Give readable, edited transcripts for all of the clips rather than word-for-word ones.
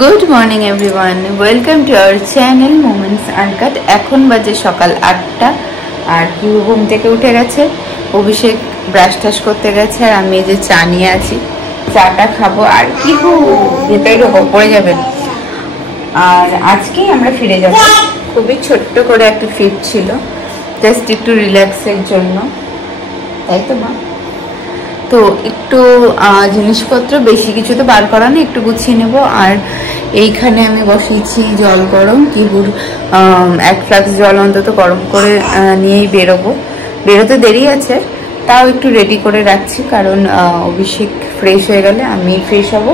Good morning everyone, welcome to our channel moments uncut. এখন বাজে সকাল 8টা আর কি ঘুম থেকে উঠে গেছে। অভিষেক ব্রাশ টাশ করতে গেছে আর আমি এই যে চা নিয়ে আছি, চাটা খাবো। আর কি ভেতরে পড়ে যাবেন। আর আজকেই আমরা ফিরে যাব। খুবই ছোট্ট করে একটা ট্রিপ ছিল, জাস্ট একটু রিল্যাক্সের জন্য, তাই তো মা? তো একটু জিনিসপত্র বেশি কিছু তো বার করা নেই, একটু গুছিয়ে নেব। আর এইখানে আমি বসিয়েছি জল গরম, কিহুর 1 ফ্লাক্স জল অন্তত গরম করে নিয়েই বেরোতে দেরি আছে, তাও একটু রেডি করে রাখছি, কারণ অভিষেক ফ্রেশ হয়ে গেলে আমি ফ্রেশ হব,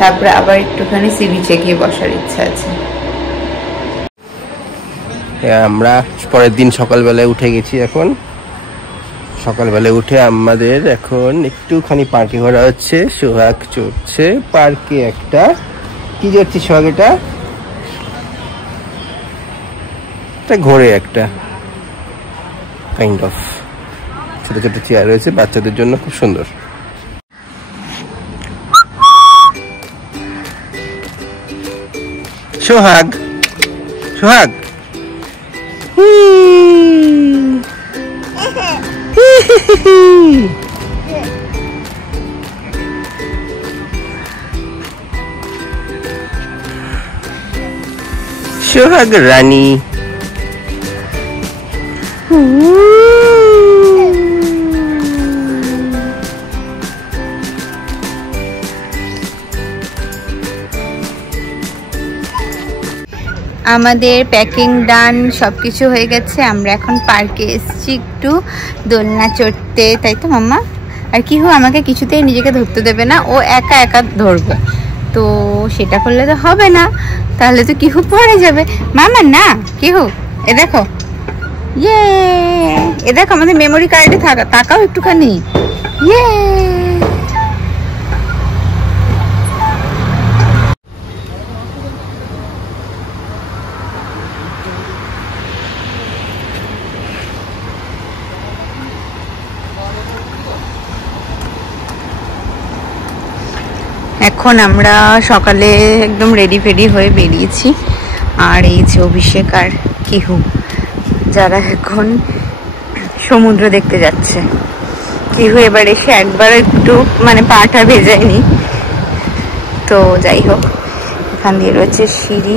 তারপরে আবার একটুখানি সি বিচে গিয়ে বসার ইচ্ছা আছে। আমরা পরের দিন সকালবেলায় উঠে গেছি। এখন সকালবেলা উঠে আমাদের এখন একটুখানি পার্কে ঘোরা হচ্ছে। সোহাগ চড়ছে পার্কে। একটা কি চড়ছি সোহাগ? এটা ঘোরে একটা কাইন্ড অফ ছোট ছোট চেয়ার রয়েছে বাচ্চাদের জন্য, খুব সুন্দর। সোহাগ সোহাগ সোহাগ রানী। আমাদের প্যাকিং ডান, সবকিছু হয়ে গেছে। আমরা এখন পার্কে এসেছি একটু দোলনা চড়তে, তাই তো মাম্মা? আর কিহু আমাকে কিছুতেই নিজেকে ধরতে দেবে না, ও একা একা ধরবে। তো সেটা করলে তো হবে না, তাহলে তো কিহু পড়ে যাবে। মামা না কিহু, এ দেখো, ইয়ে এ দেখো আমাদের মেমোরি কার্ডে থাকা, তাকাও একটুখানি। ইয়ে এখন আমরা সকালে একদম রেডি ফেডি হয়ে বেরিয়েছি। আর এই যে অভিষেক আর কিহু, যারা এখন সমুদ্র দেখতে যাচ্ছে। কিহু এবার এসে একবার একটু মানে পাটা ভেজায়নি। তো যাই হোক, এখান দিয়ে রয়েছে সিঁড়ি।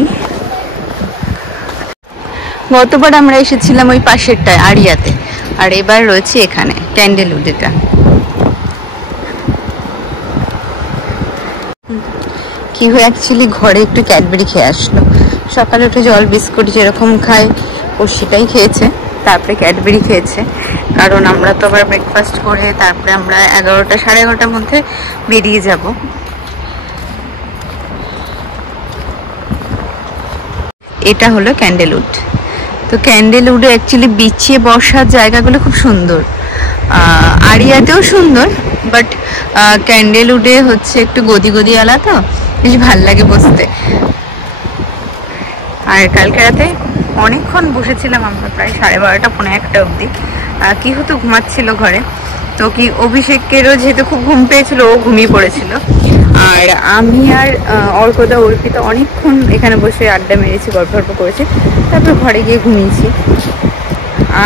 গতবার আমরা এসেছিলাম ওই পাশেরটায় আড়িয়াতে, আর এবার রয়েছে এখানে ক্যান্ডেলউড। এটা কিহু অ্যাকচুয়ালি ঘরে একটু ক্যাডবেরি খেয়ে আসলো। সকালে উঠে জল বিস্কুট যেরকম খায় ও সেটাই খেয়েছে, তারপরে ক্যাডবেরি খেয়েছে, কারণ আমরা তো আবার ব্রেকফাস্ট করে তারপরে আমরা 11টা সাড়ে 11টার মধ্যে বেরিয়ে যাব। এটা হলো ক্যান্ডেলউড। তো ক্যান্ডেলউডে অ্যাকচুয়ালি বিচে বসার জায়গাগুলো খুব সুন্দর, আড়িয়াতেও সুন্দর, বাট ক্যান্ডেলউডে হচ্ছে একটু গদি গদিওয়ালা, তো বেশ ভাল লাগে বসতে। আর কালকে রাতে অনেকক্ষণ বসেছিলাম আমরা, প্রায় 12:30 পৌনে 1টা অবধি। কিহু তো ঘুমাচ্ছিল ঘরে, তো কি অভিষেকেরও যেহেতু খুব ঘুম পেয়েছিল, ও ঘুমিয়ে পড়েছিল। আর আমি আর অর্কদা অর্পিতা অনেকক্ষণ এখানে বসে আড্ডা মেরেছি, গল্প করেছি, তারপর ঘরে গিয়ে ঘুমিয়েছি।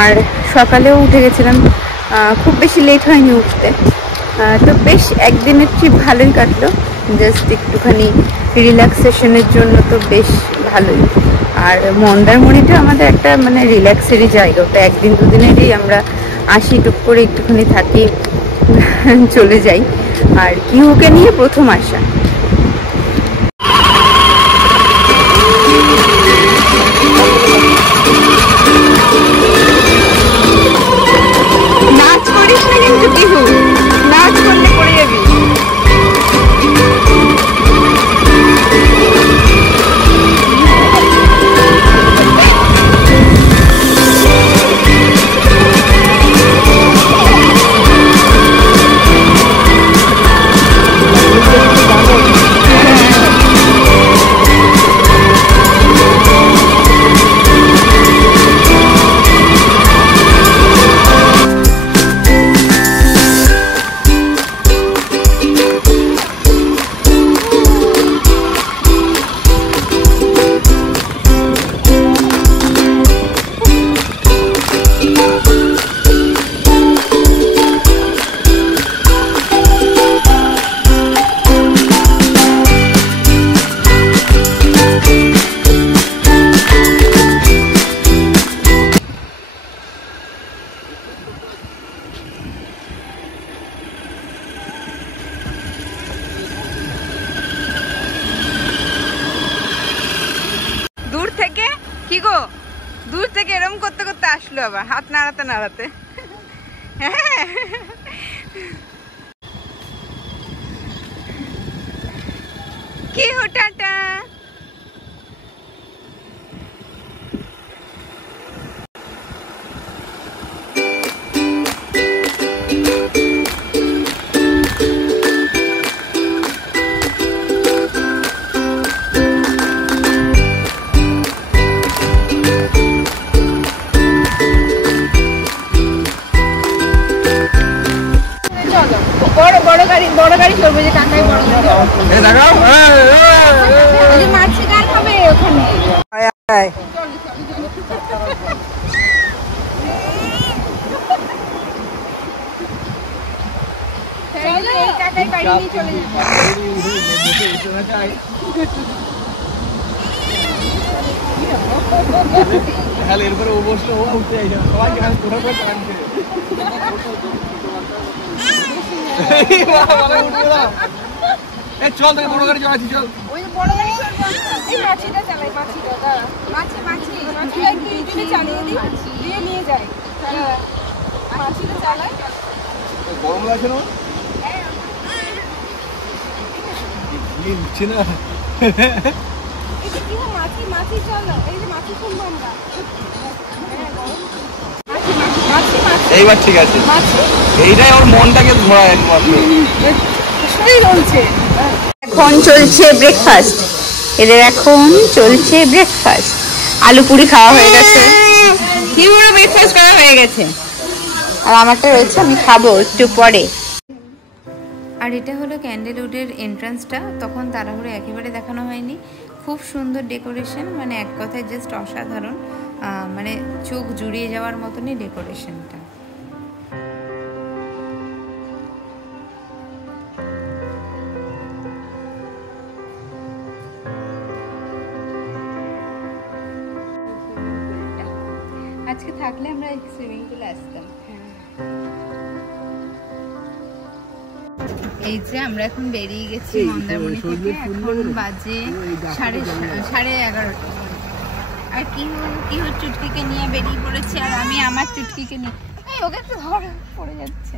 আর সকালেও উঠে গেছিলাম, খুব বেশি লেট হয়নি উঠতে। তো বেশ একদিনের ট্রিপ ভালোই কাটলো, জাস্ট একটুখানি রিল্যাক্সেশনের জন্য তো বেশ ভালোই। আর মন্দারমণিটা আমাদের একটা মানে রিল্যাক্সেরই জায়গা, তো একদিন দুদিনেরই আমরা আসি, টুক করে একটুখানি থাকি, চলে যাই। আর কিহুকে নিয়ে প্রথম আসা। নাচ করিস না কিন্তু কিহু, নাচ করলে পড়ে যাবি। কি গো, দূর থেকে এরম করতে করতে আসলো আবার হাত নাড়াতে নাড়াতে। কি হো টাটা। বড় গাড়ি চলবে যে কাকাই বড় গাড়ি মাছি কার খাবে ওখানে। কাকাই গাড়ি নিয়ে চলে যাবে। এরপরে ও বসলো, ও উঠতে সবাইকে চল তোকে বড় গাড়ি চালাচ্ছি, চল। ওই বড় গাড়ি চলবে, এই মাছিটা চালাই, মাছিটা দাঁড়া, মাছি একটু ইজিলি চালিয়ে দিই, দিয়ে নিয়ে যায়। মাছিটা চালাই, গরম লাগছে না? উঠছে না। মাছি চলো, এই যে মাছি খুলবো আমরা। এইবার ঠিক আছে, এইটাই ওর মনটাকে ধরায় একমাত্র। এখন চলছে ব্রেকফাস্ট, এদের এখন চলছে ব্রেকফাস্ট। আলু পুরি খাওয়া হয়ে গেছে, কি বড় ব্রেকফাস্ট করা হয়ে গেছে, আর আমারটা রয়েছে, আমি খাবো একটু পরে। আর এটা হলো ক্যান্ডেলউডের এন্ট্রান্সটা, তখন তাড়াহুড়ো একেবারে দেখানো হয়নি। খুব সুন্দর ডেকোরেশন, মানে এক কথায় জাস্ট অসাধারণ, মানে চোখ জুড়িয়ে যাওয়ার মতনই ডেকোরেশনটা। আজকে থাকলে আমরা সুইমিং পুলে আসতাম। এই যে আমরা এখন বেরিয়ে গেছি মন্দারমণি থেকে, এখন বাজে 11:30। আর কি চুটকিকে নিয়ে বেরিয়ে পড়েছে, আর আমি আমার চুটকিকে নিয়ে, ওকে তো ধরে পড়ে যাচ্ছে।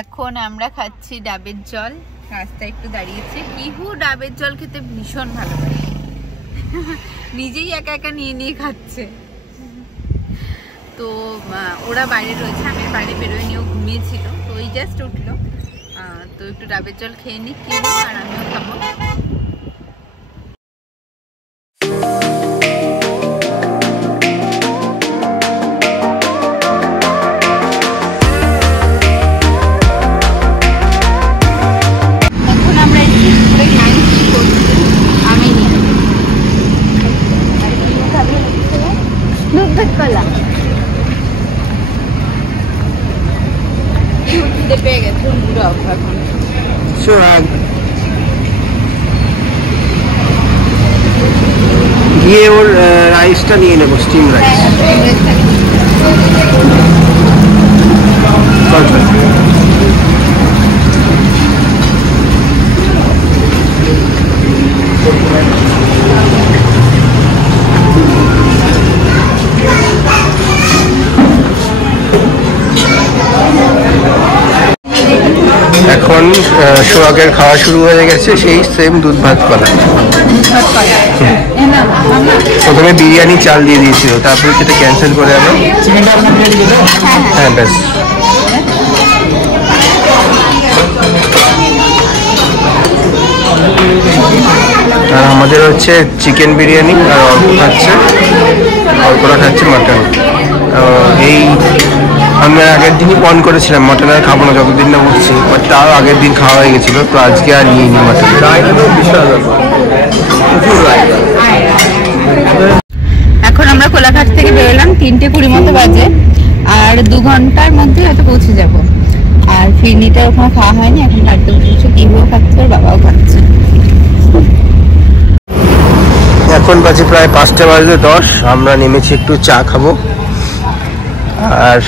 এখন আমরা খাচ্ছি ডাবের জল, রাস্তায় একটু দাঁড়িয়েছে। কিহু ডাবের জল খেতে ভীষণ ভালো লাগে, নিজেই একা একা নিয়ে নিয়ে খাচ্ছে। তো ওরা বাইরে রয়েছে, আমি বাইরে বেরোয় নিয়েও ঘুমিয়েছিল, তো ওই জাস্ট উঠলো, তো একটু ডাবের জল খেয়ে নিই, কিহু আর আমিও খাবো। গিয়ে ওর রাইসটা নিয়ে নেবো, স্টিম রাইস। এখন সোহাগের খাওয়া শুরু হয়ে গেছে, সেই সেম দুধ ভাত কলা। প্রথমে বিরিয়ানি চাল দিয়ে দিয়েছিল, তারপরে সেটা ক্যান্সেল করে আবার হ্যাঁ ব্যাস। আর আমাদের হচ্ছে চিকেন বিরিয়ানি, আর অল্পরা খাচ্ছে মাটন। এই আমরা আগের দিনই পণ করেছিলাম মটন আর খাবো না যতদিন না উঠছি, বাট তাও আগের দিন খাওয়া হয়ে গেছিল, তো আজকে আর নিয়ে নিই মটন। এখন আমরা কোলাঘাট থেকে বেরোলাম, 3:20 মতো বাজে, আর 2 ঘন্টার মধ্যে হয়তো পৌঁছে যাব। আর ফিরনিটা ওখানে খাওয়া হয়নি, এখন বাড়িতে বসে কিভাবে খাচ্ছে, ওর বাবাও খাচ্ছে। এখন বাজে প্রায় 5:10, আমরা নেমেছি একটু চা খাবো, আর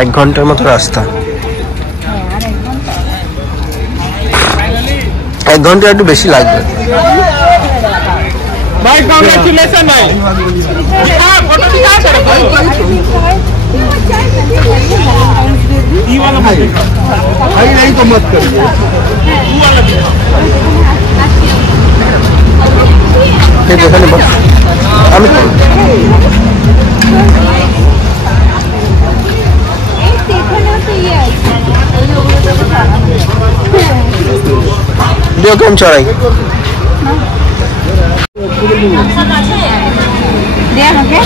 1 ঘন্টার মতো রাস্তা। 1 ঘন্টা একটু বেশি লাগবে। भाई कांग्रेचुलेशन भाई। हाँ फोटो दिखा करो ये वाला भाई नहीं तो मत करिए वो वाला दिखा ये देखो ना बस আমি দিও কেমন চড়াই দেয়া আমাকে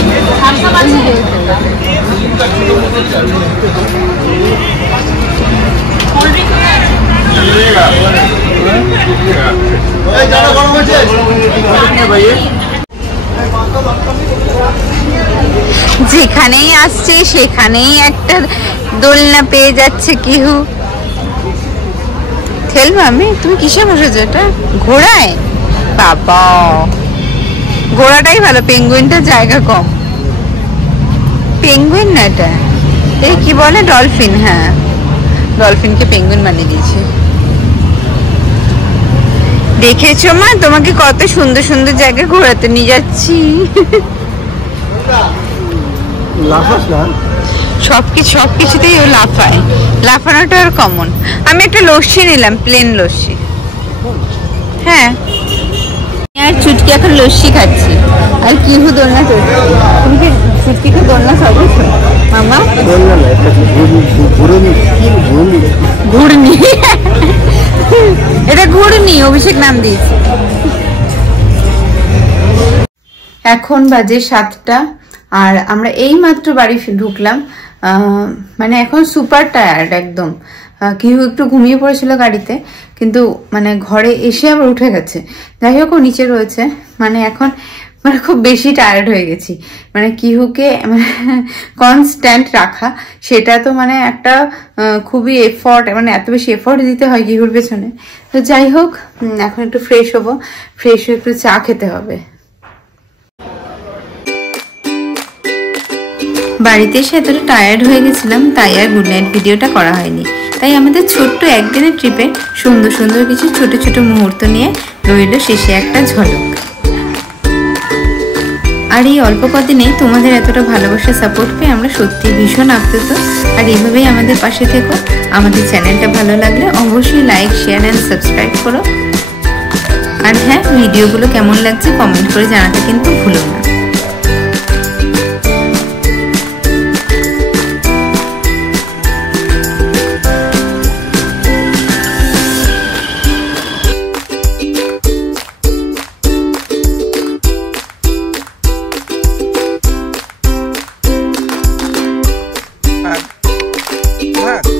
যেখানেই আসছে সেখানেই একটা দোলনা পেয়ে যাচ্ছে কিহু। খেলবো আমি, তুমি কিসে বসেছো? এটা ঘোড়ায়? বাবা ঘোড়াটাই ভালো, পেঙ্গুইনটার জায়গা কম। পেঙ্গুইন না এটা, এই কি বলে ডলফিন। হ্যাঁ ডলফিনকে পেঙ্গুইন বানিয়ে দিয়েছে। দেখেছো মা, তোমাকে কত সুন্দর সুন্দর জায়গায় ঘোরাতে নিয়ে যাচ্ছি। সবকিছুতেই ও লাফায়, লাফানোটা আর কমন। আমি একটা লস্যি নিলাম, প্লেন লস্যি। হ্যাঁ আর চুটকি এখন লস্যি খাচ্ছি, আর কিহু দোলনা চলছে। তুমি কি চুটকিকে দোলনা সবই মামা? ঘুরনি, এটা ঘুরনি, অভিষেক নাম দিয়েছে। এখন বাজে 7টা, আর আমরা এই মাত্র বাড়ি ঢুকলাম। মানে এখন সুপার টায়ার্ড একদম। কেউ একটু ঘুমিয়ে পড়েছিল গাড়িতে, কিন্তু মানে ঘরে এসে আবার উঠে গেছে। যাই হোক ও নিচে রয়েছে। মানে এখন মানে খুব বেশি টায়ার্ড হয়ে গেছি। মানে কিহুকে মানে কনস্ট্যান্ট রাখা, সেটা তো মানে একটা খুবই এফর্ট, মানে এত বেশি এফর্ট দিতে হয় কিহুর পেছনে। তো যাই হোক এখন একটু ফ্রেশ হবো, ফ্রেশ হয়ে একটু চা খেতে হবে। বাড়িতে এসে এতটা টায়ার্ড হয়ে গেছিলাম, তাই আর গুড নাইট ভিডিওটা করা হয়নি। তাই আমাদের ছোট্ট একদিনের ট্রিপে সুন্দর সুন্দর কিছু ছোট ছোট মুহূর্ত নিয়ে রইল শেষে একটা ঝলক। আর এই অল্প কদিনেই তোমাদের এতটা ভালোবাসা সাপোর্ট পেয়ে আমরা সত্যি ভীষণ আপ্লুত। আর এইভাবেই আমাদের পাশে থেকো। আমাদের চ্যানেলটা ভালো লাগলে অবশ্যই লাইক, শেয়ার অ্যান্ড সাবস্ক্রাইব করো। আর হ্যাঁ, ভিডিওগুলো কেমন লাগছে কমেন্ট করে জানাতে কিন্তু ভুলো না। ভাগ